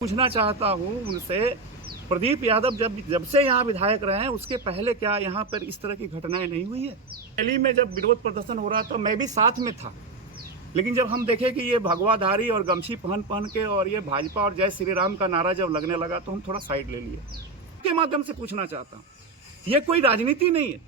पूछना चाहता हूं उनसे, प्रदीप यादव जब से यहाँ विधायक रहे हैं उसके पहले क्या यहाँ पर इस तरह की घटनाएं नहीं हुई है? दिल्ली में जब विरोध प्रदर्शन हो रहा था मैं भी साथ में था, लेकिन जब हम देखे कि ये भगवाधारी और गमछी पहन पहन के और ये भाजपा और जय श्री राम का नारा जब लगने लगा तो हम थोड़ा साइड ले लिए। के माध्यम से पूछना चाहता हूँ, ये कोई राजनीति नहीं है,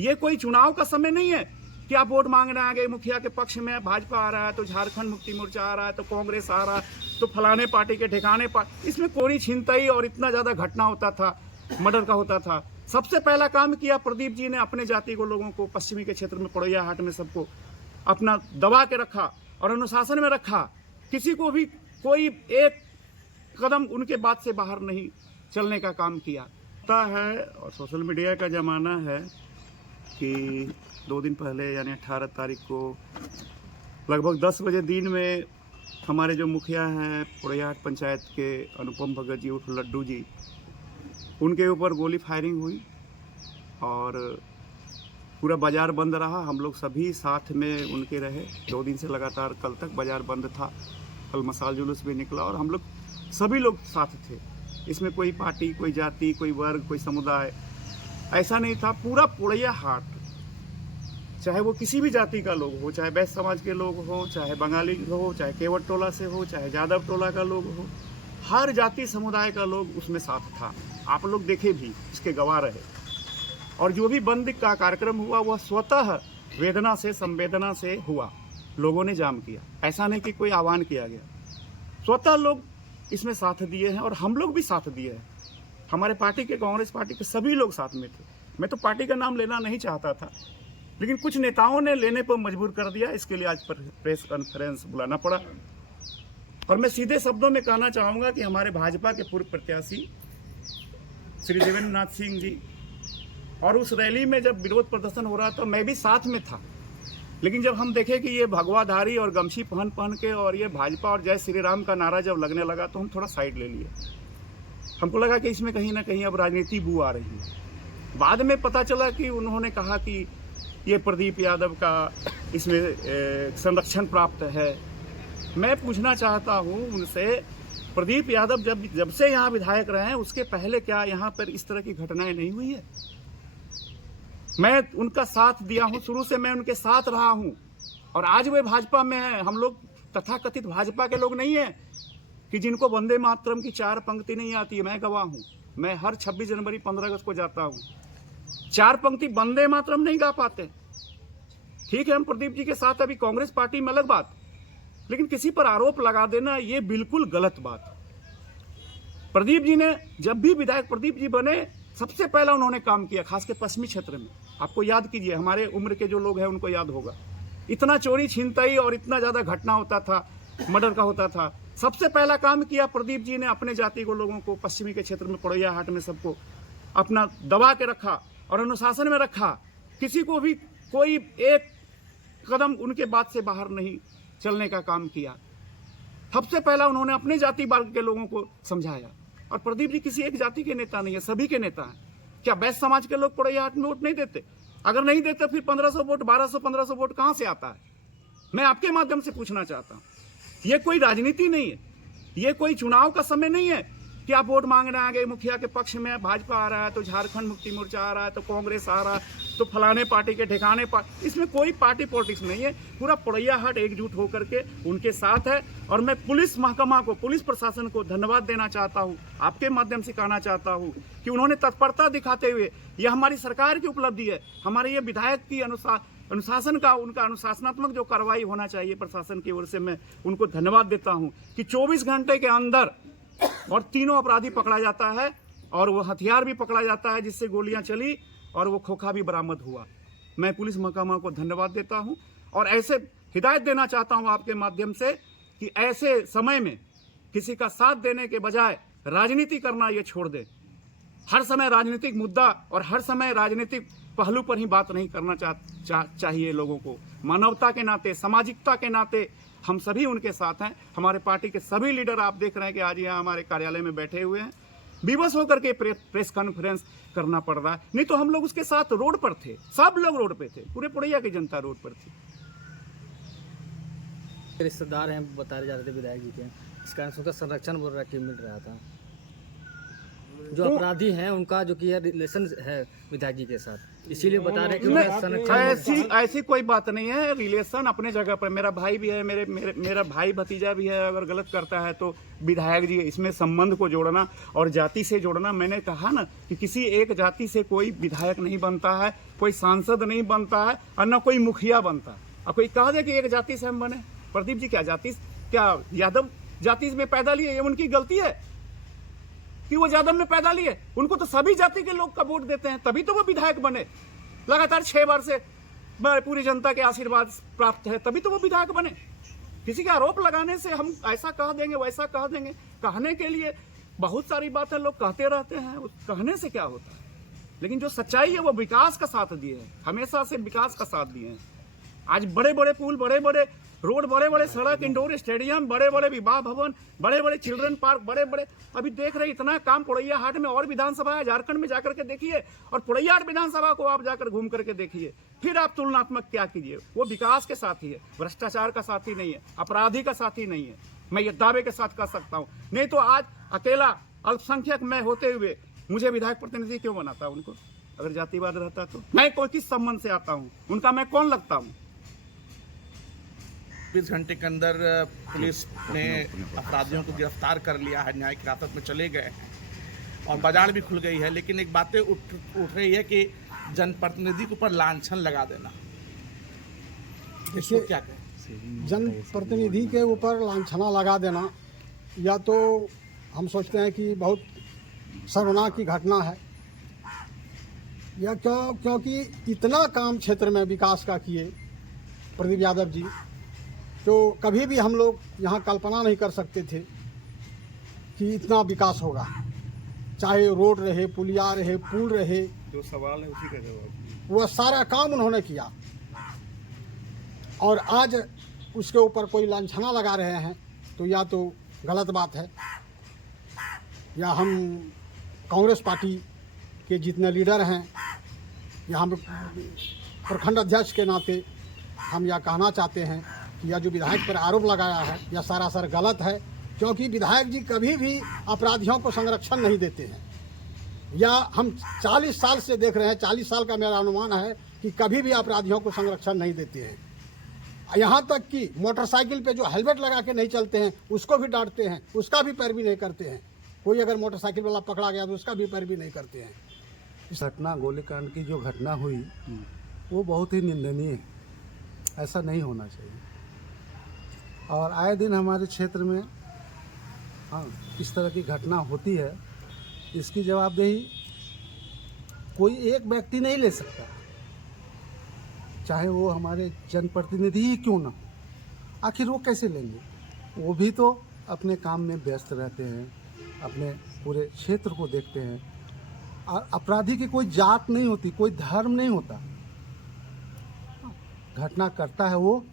ये कोई चुनाव का समय नहीं है कि आप वोट मांगने आ गए मुखिया के पक्ष में, भाजपा आ रहा है तो झारखंड मुक्ति मोर्चा आ रहा है तो कांग्रेस आ रहा है तो फलाने पार्टी के ठिकाने पार्टी। इसमें कोई छिनतई और इतना ज्यादा घटना होता था, मर्डर का होता था। सबसे पहला काम किया प्रदीप जी ने, अपने जाति को लोगों को पश्चिमी के क्षेत्र में पड़ोया हाट में सबको अपना दबा के रखा और अनुशासन में रखा। किसी को भी कोई एक कदम उनके बात से बाहर नहीं चलने का काम किया। पता है और सोशल मीडिया का जमाना है कि 2 दिन पहले यानी 18 तारीख को लगभग 10 बजे दिन में हमारे जो मुखिया हैं पड़ोया पंचायत के अनुपम भगत जी उर्फ लड्डू जी, उनके ऊपर गोली फायरिंग हुई और पूरा बाजार बंद रहा। हम लोग सभी साथ में उनके रहे 2 दिन से लगातार। कल तक बाजार बंद था, कल मसाल जुलूस भी निकला और हम लोग सभी लोग साथ थे। इसमें कोई पार्टी, कोई जाति, कोई वर्ग, कोई समुदाय ऐसा नहीं था। पूरा पड़ोया हाट, चाहे वो किसी भी जाति का लोग हो, चाहे बैश्य समाज के लोग हो, चाहे बंगाली हो, चाहे केवट टोला से हो, चाहे यादव टोला का लोग हो, हर जाति समुदाय का लोग उसमें साथ था। आप लोग देखे भी, इसके गवाह रहे। और जो भी बंद का कार्यक्रम हुआ वह स्वतः वेदना से, संवेदना से हुआ। लोगों ने जाम किया, ऐसा नहीं कि कोई आह्वान किया गया। स्वतः लोग इसमें साथ दिए हैं और हम लोग भी साथ दिए हैं। हमारे पार्टी के, कांग्रेस पार्टी के सभी लोग साथ में थे। मैं तो पार्टी का नाम लेना नहीं चाहता था, लेकिन कुछ नेताओं ने लेने पर मजबूर कर दिया। इसके लिए आज प्रेस कॉन्फ्रेंस बुलाना पड़ा। और मैं सीधे शब्दों में कहना चाहूँगा कि हमारे भाजपा के पूर्व प्रत्याशी श्री देवेंद्र नाथ सिंह जी, और उस रैली में जब विरोध प्रदर्शन हो रहा था मैं भी साथ में था, लेकिन जब हम देखे कि ये भगवाधारी और गमछी पहन पहन के और ये भाजपा और जय श्री राम का नारा जब लगने लगा तो हम थोड़ा साइड ले लिए। हमको लगा कि इसमें कहीं ना कहीं अब राजनीति बू आ रही है। बाद में पता चला कि उन्होंने कहा कि ये प्रदीप यादव का इसमें संरक्षण प्राप्त है। मैं पूछना चाहता हूं उनसे, प्रदीप यादव जब से यहाँ विधायक रहे हैं उसके पहले क्या यहाँ पर इस तरह की घटनाएं नहीं हुई है? मैं उनका साथ दिया हूं, शुरू से मैं उनके साथ रहा हूं और आज वे भाजपा में हैं। हम लोग तथाकथित भाजपा के लोग नहीं हैं कि जिनको वंदे मातरम की 4 पंक्ति नहीं आती है। मैं गवाह हूं, मैं हर 26 जनवरी 15 अगस्त को जाता हूं। 4 पंक्ति वंदे मातरम नहीं गा पाते। ठीक है, हम प्रदीप जी के साथ अभी कांग्रेस पार्टी में अलग बात, लेकिन किसी पर आरोप लगा देना ये बिल्कुल गलत बात। प्रदीप जी ने जब भी विधायक प्रदीप जी बने सबसे पहला उन्होंने काम किया, खासकर पश्चिमी क्षेत्र में। आपको याद कीजिए, हमारे उम्र के जो लोग हैं उनको याद होगा, इतना चोरी छिनतई और इतना ज्यादा घटना होता था, मर्डर का होता था। सबसे पहला काम किया प्रदीप जी ने, अपने जाति को लोगों को पश्चिमी के क्षेत्र में पड़ोया हाट में सबको अपना दबा के रखा और अनुशासन में रखा। किसी को भी कोई एक कदम उनके बात से बाहर नहीं चलने का काम किया। सबसे पहला उन्होंने अपने जाति वर्ग के लोगों को समझाया। और प्रदीप जी किसी एक जाति के नेता नहीं है, सभी के नेता हैं। क्या बैश्य समाज के लोग पड़ोया हाट में वोट नहीं देते? अगर नहीं देते फिर 1500 वोट, 1200-1500 वोट कहां से आता है? मैं आपके माध्यम से पूछना चाहता हूं, ये कोई राजनीति नहीं है, ये कोई चुनाव का समय नहीं है कि आप वोट मांगने आ गए मुखिया के पक्ष में, भाजपा आ रहा है तो झारखंड मुक्ति मोर्चा आ रहा है तो कांग्रेस आ रहा है तो फलाने पार्टी के ठिकाने पार्टी। इसमें कोई पार्टी पॉलिटिक्स नहीं है। पूरा पड़ोया हाट एकजुट होकर के उनके साथ है। और मैं पुलिस महकमा को, पुलिस प्रशासन को धन्यवाद देना चाहता हूं, आपके माध्यम से कहना चाहता हूं कि उन्होंने तत्परता दिखाते हुए, यह हमारी सरकार की उपलब्धि है, हमारे ये विधायक की अनुशासन का, उनका अनुशासनात्मक जो कार्रवाई होना चाहिए प्रशासन की ओर से, मैं उनको धन्यवाद देता हूं कि 24 घंटे के अंदर और तीनों अपराधी पकड़ा जाता है और वो हथियार भी पकड़ा जाता है जिससे गोलियां चली और वो खोखा भी बरामद हुआ। मैं पुलिस महकमा को धन्यवाद देता हूं और ऐसे हिदायत देना चाहता हूं आपके माध्यम से कि ऐसे समय में किसी का साथ देने के बजाय राजनीति करना ये छोड़ दे। हर समय राजनीतिक मुद्दा और हर समय राजनीतिक पहलू पर ही बात नहीं करना चाहिए। लोगों को मानवता के नाते, सामाजिकता के नाते हम सभी उनके साथ हैं। हमारे पार्टी के सभी लीडर आप देख रहे हैं कि आज यहाँ हमारे कार्यालय में बैठे हुए हैं। विवश होकर के प्रेस कॉन्फ्रेंस करना पड़ रहा है, नहीं तो हम लोग उसके साथ रोड पर थे। सब लोग रोड पे थे, पूरे पड़ोया की जनता रोड पर थी। रिश्तेदार हैं बताए जा रहे थे विधायक जी के। इसका उनका संरक्षण बोल रहा कि मिल रहा था। जो अपराधी हैं उनका जो कि रिलेशन है विधायक जी के साथ, इसीलिए बता रहे हैं कि उनका संरक्षण। ऐसी कोई बात नहीं है। रिलेशन अपने जगह पर, मेरा भाई भी है, मेरा भाई भतीजा भी है। अगर गलत करता है तो विधायक जी इसमें संबंध को जोड़ना और जाति से जोड़ना, मैंने कहा ना कि किसी एक जाति से कोई विधायक नहीं बनता है, कोई सांसद नहीं बनता है और न कोई मुखिया बनता है। अब कोई कह दे कि एक जाति से हम बने। प्रदीप जी क्या यादव जाति में पैदा लिए, ये उनकी गलती है कि वो यादव में पैदा लिए। उनको तो सभी जाति के लोग का वोट देते हैं, तभी तो वो विधायक बने। लगातार 6 बार से पूरी जनता के आशीर्वाद प्राप्त है, तभी तो वो विधायक बने। किसी का आरोप लगाने से हम ऐसा कह देंगे वैसा कह देंगे, कहने के लिए बहुत सारी बातें लोग कहते रहते हैं, उस कहने से क्या होता है। लेकिन जो सच्चाई है वो विकास का साथ दिए है, हमेशा से विकास का साथ दिए हैं। आज बड़े बड़े पुल, बड़े बड़े रोड, बड़े बड़े सड़क, इंडोर स्टेडियम, बड़े बड़े विवाह भवन, बड़े बड़े चिल्ड्रन पार्क, बड़े बड़े अभी देख रहे इतना काम पुड़ैया हाट में और विधानसभा है, झारखंड में जाकर के देखिए, और पुड़ैया हाट विधानसभा को आप जाकर घूम करके देखिए, फिर आप तुलनात्मक क्या कीजिए। वो विकास के साथी है, भ्रष्टाचार का साथी नहीं है, अपराधी का साथी नहीं है। मैं ये दावे के साथ कह सकता हूँ। नहीं तो आज अकेला अल्पसंख्यक मैं होते हुए मुझे विधायक प्रतिनिधि क्यों बनाता उनको? अगर जातिवाद रहता तो मैं कोई किस संबंध से आता हूँ, उनका मैं कौन लगता हूँ? 20 घंटे के अंदर पुलिस ने अपराधियों को गिरफ्तार कर लिया है, न्यायिक हिरासत में चले गए हैं और बाजार भी खुल गई है। लेकिन एक बातें उठ रही है कि जनप्रतिनिधि के ऊपर लांछन लगा देना, इसको क्या कहें? जनप्रतिनिधि के ऊपर लांछना लगा देना, या तो हम सोचते हैं कि बहुत शर्मनाक की घटना है, या क्योंकि इतना काम क्षेत्र में विकास का किए प्रदीप यादव जी, तो कभी भी हम लोग यहाँ कल्पना नहीं कर सकते थे कि इतना विकास होगा। चाहे रोड रहे, पुलिया रहे, पुल रहे, जो सवाल है उसी का जवाब, वह सारा काम उन्होंने किया। और आज उसके ऊपर कोई लांछना लगा रहे हैं तो या तो गलत बात है, या हम कांग्रेस पार्टी के जितने लीडर हैं या हम प्रखंड अध्यक्ष के नाते हम यह कहना चाहते हैं कि यह जो विधायक पर आरोप लगाया है यह सरासर गलत है। क्योंकि विधायक जी कभी भी अपराधियों को संरक्षण नहीं देते हैं, या हम 40 साल से देख रहे हैं, 40 साल का मेरा अनुमान है कि कभी भी अपराधियों को संरक्षण नहीं देते हैं। यहाँ तक कि मोटरसाइकिल पे जो हेलमेट लगा के नहीं चलते हैं उसको भी डांटते हैं, उसका भी पैरवी नहीं करते हैं। कोई अगर मोटरसाइकिल वाला पकड़ा गया तो उसका भी पैरवी नहीं करते हैं। इस घटना, गोलीकांड की जो घटना हुई वो बहुत ही निंदनीय है, ऐसा नहीं होना चाहिए। और आए दिन हमारे क्षेत्र में इस तरह की घटना होती है, इसकी जवाबदेही कोई एक व्यक्ति नहीं ले सकता, चाहे वो हमारे जनप्रतिनिधि ही क्यों ना। आखिर वो कैसे लेंगे? वो भी तो अपने काम में व्यस्त रहते हैं, अपने पूरे क्षेत्र को देखते हैं। और अपराधी की कोई जात नहीं होती, कोई धर्म नहीं होता। घटना करता है वो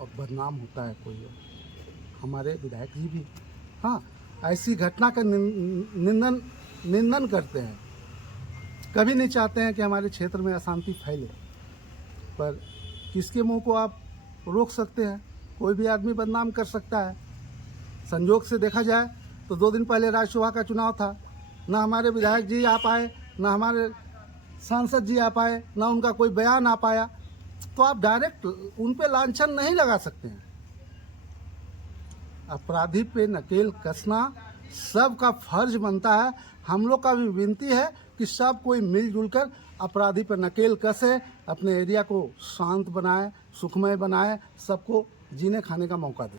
और बदनाम होता है कोई और। हमारे विधायक जी भी ऐसी घटना का निंदन करते हैं, कभी नहीं चाहते हैं कि हमारे क्षेत्र में अशांति फैले। पर किसके मुंह को आप रोक सकते हैं? कोई भी आदमी बदनाम कर सकता है। संजोग से देखा जाए तो 2 दिन पहले राज्यसभा का चुनाव था, ना हमारे विधायक जी आ पाए, ना हमारे सांसद जी आ पाए, ना उनका कोई बयान आ पाया। तो आप डायरेक्ट उन पे लांछन नहीं लगा सकते हैं। अपराधी पे नकेल कसना सबका फर्ज बनता है। हम लोग का भी विनती है कि सब कोई मिलजुल कर अपराधी पर नकेल कसे, अपने एरिया को शांत बनाए, सुखमय बनाए, सबको जीने खाने का मौका दे।